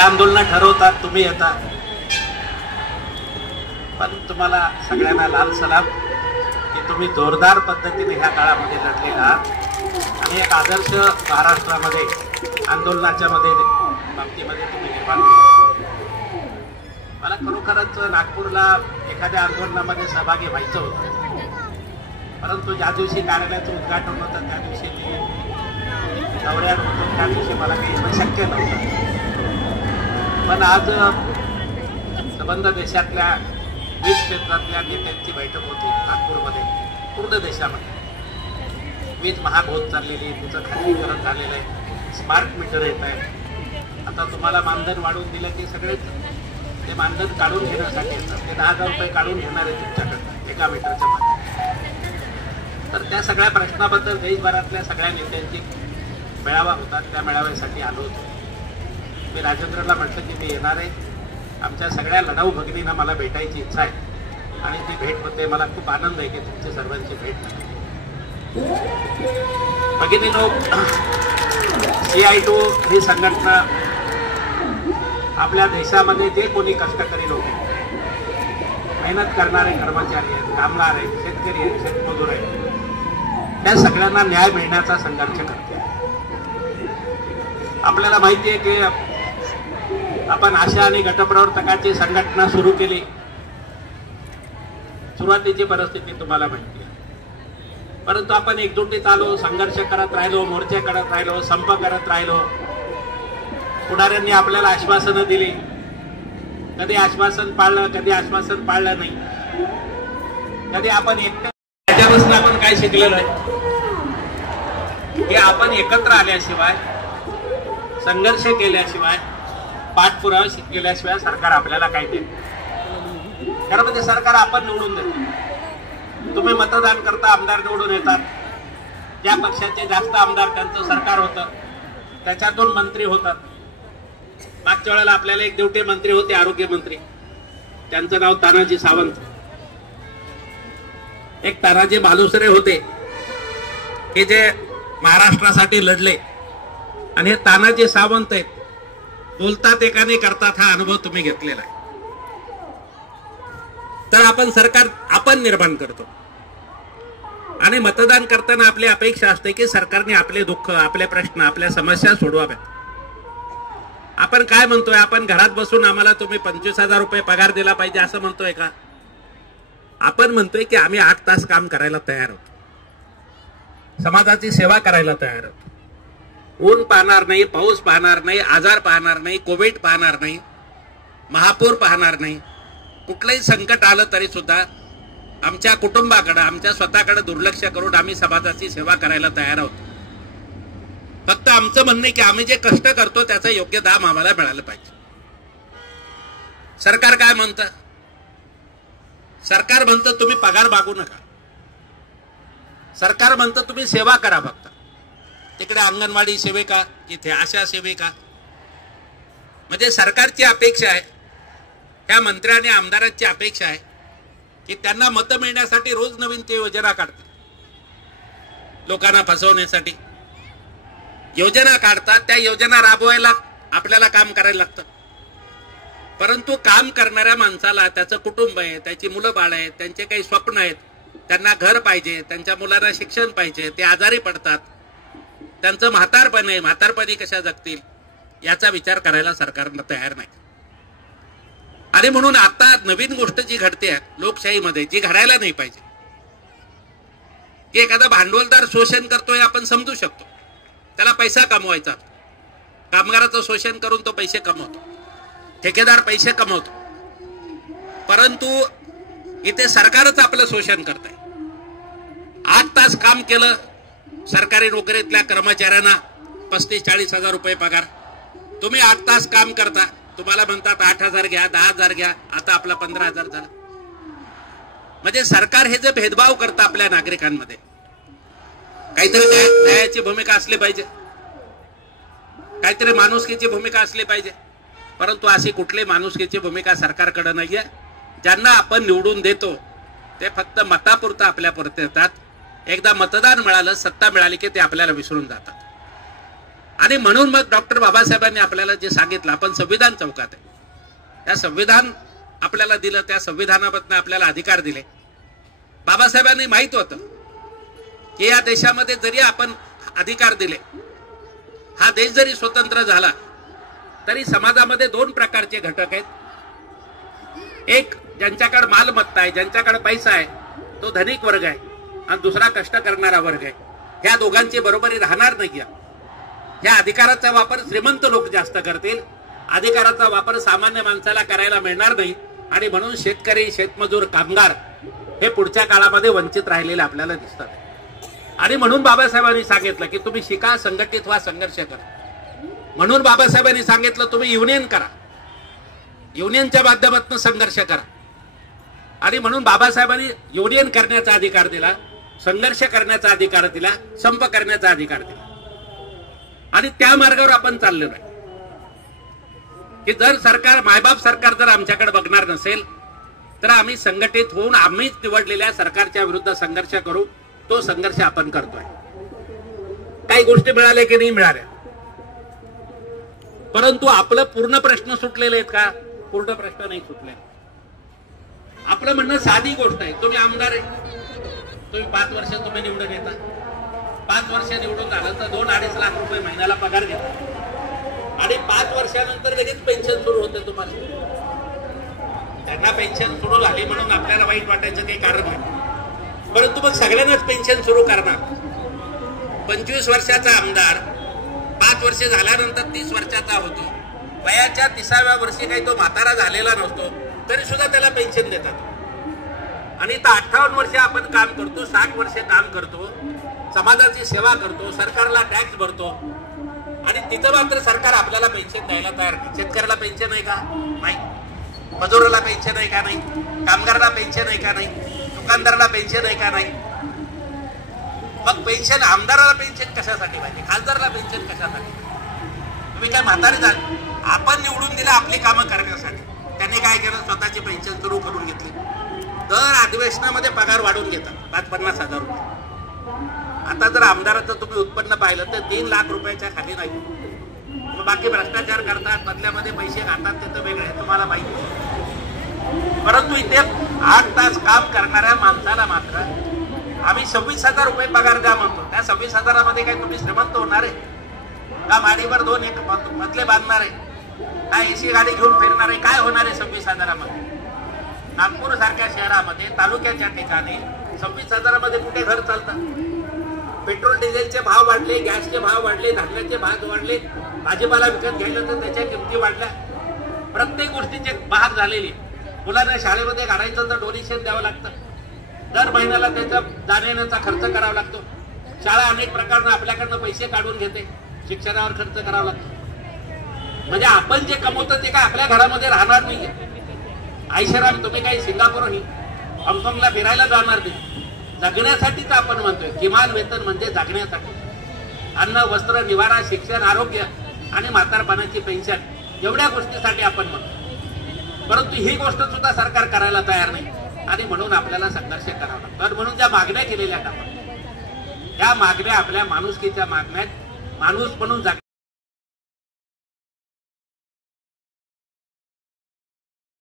आंदोलन ठरवतात, तुम्ही येता, पण तुम्हाला सगळ्यांना लाल सलाम की तुम्ही जोरदार पद्धतीने ह्या काळामध्ये लढलेला आहात आणि एक आदर्श महाराष्ट्रामध्ये आंदोलनाच्या बाबतीमध्ये तुम्ही निर्माण केला. मला खरोखरच नागपूरला एखाद्या आंदोलनामध्ये सहभागी व्हायचं होतं, परंतु ज्या दिवशी कार्यालयाचं उद्घाटन होतं त्या दिवशी मी दौऱ्यात होतो, त्या दिवशी मला काही येणं शक्य नव्हतं. पण आज संबंध देशातल्या विविध क्षेत्रातल्या नेत्यांची बैठक होती नागपूरमध्ये. पूर्ण देशामध्ये वीज महाग होत चाललेली, तिचं खाजगीकरण झालेलं आहे, स्मार्ट मीटर येत आहे. आता तुम्हाला मानधन वाढवून दिलं की सगळेच ते मानधन काढून घेण्यासाठी येतात, ते 10,000 रुपये काढून घेणार आहे तुमच्याकडनं एका मीटरच्या मध्ये. तर त्या सगळ्या प्रश्नाबद्दल देशभरातल्या सगळ्या नेत्यांची मेळावा होता, त्या मेळाव्यासाठी आलो होतो. मी राजेंद्रला म्हटलं की मी येणार आहे, आमच्या सगळ्या लढाऊ भगिनींना मला भेटायची इच्छा आहे आणि ती भेट होते. मला खूप आनंद आहे की तुमची सर्वांची भेट झाली. भगिनीनो, CI2 ही संघटना आपल्या देशामध्ये जे कोणी कष्टकरी लोक आहेत, मेहनत करणारे कर्मचारी आहेत, कामगार आहेत, शेतकरी आहेत, शेतमजूर आहेत, त्या सगळ्यांना न्याय मिळण्याचा संघर्ष करते. आपल्याला माहिती आहे की आपण आशा आणि गटप्रवर्तकाची संघटना सुरू केली. सुरुवातीची परिस्थिती तुम्हाला माहिती आहे, परंतु आपण एकजुटीत आलो, संघर्ष करत राहिलो, मोर्चे करत राहिलो, संप करत राहिलो. पुढाऱ्यांनी आपल्याला आश्वासनं दिली, कधी आश्वासन पाळलं, कधी आश्वासन पाळलं नाही. कधी आपण त्याच्यापासून आपण काय शिकलेलो आहे की आपण एकत्र आल्याशिवाय, संघर्ष केल्याशिवाय, पाठपुरावा केल्याशिवाय सरकार आपल्याला काय देत. खरं म्हणजे सरकार आपण निवडून देतो. तुम्ही मतदान करता, आमदार निवडून येतात, ज्या पक्षाचे जास्त आमदार त्यांचं सरकार होतं, त्याच्यातून मंत्री होतात. मागच्या वेळेला आपल्याला एक देवटे मंत्री होते, आरोग्य मंत्री, त्यांचं नाव तानाजी सावंत. एक तानाजी भालुसरे होते की जे महाराष्ट्रासाठी लढले, आणि हे तानाजी सावंत आहेत. बोलतात एकाने, करतात हा अनुभव तुम्ही घेतलेला आहे. तर आपण सरकार आपण निर्माण करतो आणि मतदान करताना आपली अपेक्षा असते की सरकारने आपले दुःख, आपले प्रश्न, आपल्या समस्या सोडवाव्यात. आपण काय म्हणतोय? आपण घरात बसून आम्हाला तुम्ही 25,000 रुपये पगार दिला पाहिजे असं म्हणतोय का? आपण म्हणतोय की आम्ही 8 तास काम करायला तयार आहोत, समाजाची सेवा करायला तयार आहोत. ऊन पाहणार नाही, पाऊस पाहणार नाही, आजार पाहणार नाही, कोविड पाहणार नाही, महापूर पाहणार नाही. कुठलंही संकट आलं तरी सुद्धा आमच्या कुटुंबाकडे, आमच्या स्वतःकडे दुर्लक्ष करून आम्ही समाजाची सेवा करायला तयार आहोत. फक्त आमचं म्हणणं आहे की आम्ही जे कष्ट करतो त्याचं योग्य दाम आम्हाला मिळालं पाहिजे. सरकार काय म्हणतं? सरकार म्हणतं तुम्ही पगार मागू नका. सरकार म्हणतं तुम्ही सेवा करा. फक्त तिकडे अंगणवाडी सेविका, इथे आशा सेविका. म्हणजे सरकारची अपेक्षा आहे, त्या मंत्री आणि आमदारांची अपेक्षा आहे की त्यांना मतं मिळण्यासाठी रोज नवीन ते योजना काढतात, लोकांना फसवण्यासाठी योजना काढतात. त्या योजना राबवायला आपल्याला काम करायला लागतं. परंतु काम करणाऱ्या माणसाला त्याचं कुटुंब आहे, त्याची मुलं बाळ आहेत, त्यांचे काही स्वप्न आहेत, त्यांना घर पाहिजे, त्यांच्या मुलांना शिक्षण पाहिजे, ते आजारी पडतात, त्यांचं म्हातारपण आहे, म्हातारपणी कशा जगतील याचा विचार करायला सरकारनं तयार नाही. आणि म्हणून आता नवीन गोष्ट जी घडते लोकशाहीमध्ये, जी घडायला नाही पाहिजे, की एखादा भांडवलदार शोषण करतोय आपण समजू शकतो, त्याला पैसा कमवायचा, कामगाराचं शोषण करून तो पैसे कमवतो, ठेकेदार पैसे कमवतो. परंतु इथे सरकारच आपलं शोषण करत आहे. 8 तास काम केलं, सरकारी नोकरीतल्या कर्मचाऱ्यांना 35-40 हजार रुपये पगार. तुम्ही 8 तास काम करता, तुम्हाला म्हणतात 8,000 घ्या, 10,000 घ्या, आता आपला 15,000 झाला. म्हणजे सरकार हे जे भेदभाव करतं आपल्या नागरिकांमध्ये, काहीतरी न्यायाची भूमिका असली पाहिजे, काहीतरी माणुसकीची भूमिका असली पाहिजे. परंतु अशी कुठली माणुसकीची भूमिका सरकारकडे नाहीये. ज्यांना आपण निवडून देतो ते फक्त मतापुरतं आपल्यापुरते येतात. एकदा मतदान मिळालं, सत्ता मिळाली की ते आपल्याला विसरून जातात. आणि म्हणून मग डॉक्टर बाबासाहेबांनी आपल्याला जे सांगितलं, आपण संविधान चौकात आहे, त्या संविधान आपल्याला दिलं, त्या संविधानाबद्दल आपल्याला अधिकार दिले. बाबासाहेबांनी माहित होतं की या देशामध्ये जरी आपण अधिकार दिले, हा देश जरी स्वतंत्र झाला, तरी समाजामध्ये दोन प्रकारचे घटक आहेत. एक ज्यांच्याकडे मालमत्ता आहे, ज्यांच्याकडे पैसा आहे, तो धनिक वर्ग आहे, आणि दुसरा कष्ट करणारा वर्ग आहे. ह्या दोघांची बरोबरी राहणार नाही. ह्या अधिकाराचा वापर श्रीमंत लोक जास्त करतील, अधिकाराचा वापर सामान्य माणसाला करायला मिळणार नाही. आणि म्हणून शेतकरी, शेतमजूर, कामगार हे पुढच्या काळामध्ये वंचित राहिलेले आपल्याला दिसतात. आणि म्हणून बाबासाहेबांनी सांगितलं की तुम्ही शिका, संघटित व्हा, संघर्ष करा. म्हणून बाबासाहेबांनी सांगितलं तुम्ही युनियन करा, युनियनच्या माध्यमातून संघर्ष करा. आणि म्हणून बाबासाहेबांनी युनियन करण्याचा अधिकार दिला, संघर्ष करण्याचा अधिकार दिला, संप करण्याचा अधिकार दिला. आणि त्या मार्गावर आपण चाललेलो आहे की जर सरकार, मायबाप सरकार जर आमच्याकडे बघणार नसेल, तर आम्ही संघटित होऊन आम्हीच निवडलेल्या सरकारच्या विरुद्ध संघर्ष करू. तो संघर्ष आपण करतोय. काही गोष्टी मिळाल्या की नाही मिळाल्या, परंतु आपलं पूर्ण प्रश्न सुटलेले आहेत का? पूर्ण प्रश्न नाही सुटले. आपलं म्हणणं साधी गोष्ट आहे. तुम्ही आमदार आहे, तुम्ही 5 वर्ष तुम्ही निवडून येता, 5 वर्ष निवडून झालं तर 2-2.5 लाख रुपये महिन्याला पगार घेता. आणि 5 वर्षानंतर लगेच पेन्शन सुरू होते तुम्हाला. त्यांना पेन्शन सुरू झाली म्हणून आपल्याला वाईट वाटायचं काही कारण नाही, परंतु मग सगळ्यांनाच पेन्शन सुरू करणार. 25 वर्षाचा आमदार 5 वर्ष झाल्यानंतर 30 वर्षाचा होतो. वयाच्या 30व्या वर्षी काही तो म्हातारा झालेला नसतो, तरी सुद्धा त्याला पेन्शन देतात. आणि 58 वर्ष आपण काम करतो, 60 वर्ष काम करतो, समाजाची सेवा करतो, सरकारला टॅक्स भरतो, आणि तिथं मात्र सरकार आपल्याला पेन्शन द्यायला तयार नाही. शेतकऱ्याला पेन्शन आहे का? नाही. मजुराला पेन्शन आहे का? नाही. कामगाराला पेन्शन आहे का? नाही. दुकानदाराला पेन्शन आहे का? नाही. मग पेन्शन, आमदाराला पेन्शन कशासाठी पाहिजे? खासदाराला पेन्शन कशासाठी? तुम्ही काय म्हातारे झाले? आपण निवडून दिलं आपली कामं करण्यासाठी. त्यांनी काय केलं? स्वतःची पेन्शन सुरू करून घेतली. दर अधिवेशनामध्ये पगार वाढवून घेतात 50-50 हजार रुपये. आता जर आमदाराचं तुम्ही उत्पन्न पाहिलं तर 3 लाख रुपयाच्या खाली नाही. बाकी भ्रष्टाचार करतात, बदल्यामध्ये पैसे खातात, ते तर वेगळे, तुम्हाला माहिती आहे. परंतु इथे 8 तास काम करणाऱ्या माणसाला मात्र आम्ही 26,000 रुपये पगार द्या म्हणतो. त्या 26,000मध्ये काही तुम्ही श्रीमंत होणार आहे का? माडीवर 2 एक मजले बांधणार आहे काय? एसी गाडी घेऊन फिरणार आहे काय? होणार आहे 26,000मध्ये? नागपूर सारख्या शहरामध्ये, तालुक्याच्या ठिकाणी 26,000मध्ये कुठे घर चालतं? पेट्रोल डिझेलचे भाव वाढले, गॅसचे भाव वाढले, धान्याचे भाव वाढले, भाजीपाला विकत घ्यायला तर त्याच्या किमती वाढल्या, प्रत्येक गोष्टीचे महाग झालेली. मुलांना शाळेमध्ये घालायचं तर डोनेशन द्यावं लागतं, दर महिन्याला त्याचा जाण्याचा खर्च करावा लागतो. शाळा अनेक प्रकारनं आपल्याकडनं पैसे काढून घेते, शिक्षणावर खर्च करावा लागतो. म्हणजे आपण जे कमवतो ते काय आपल्या घरामध्ये राहणार नाहीये. ऐशराम तुम्ही काही सिंगापूर हाँगकाँगला फिरायला जाणार नाही. जगण्यासाठीच आपण म्हणतोय. किमान वेतन म्हणजे जगण्यासाठी. अन्न, वस्त्र, निवारा, शिक्षण, आरोग्य आणि म्हातारपणाची पेन्शन, एवढ्या गोष्टीसाठी आपण म्हणतो. परंतु ही गोष्ट सुद्धा सरकार करायला तयार नाही. आणि म्हणून आपल्याला संघर्ष करावा लागतो. आणि म्हणून ज्या मागण्या केलेल्या आपण, त्या मागण्या आपल्या माणुसकीच्या मागण्या, माणूस म्हणून जगण्या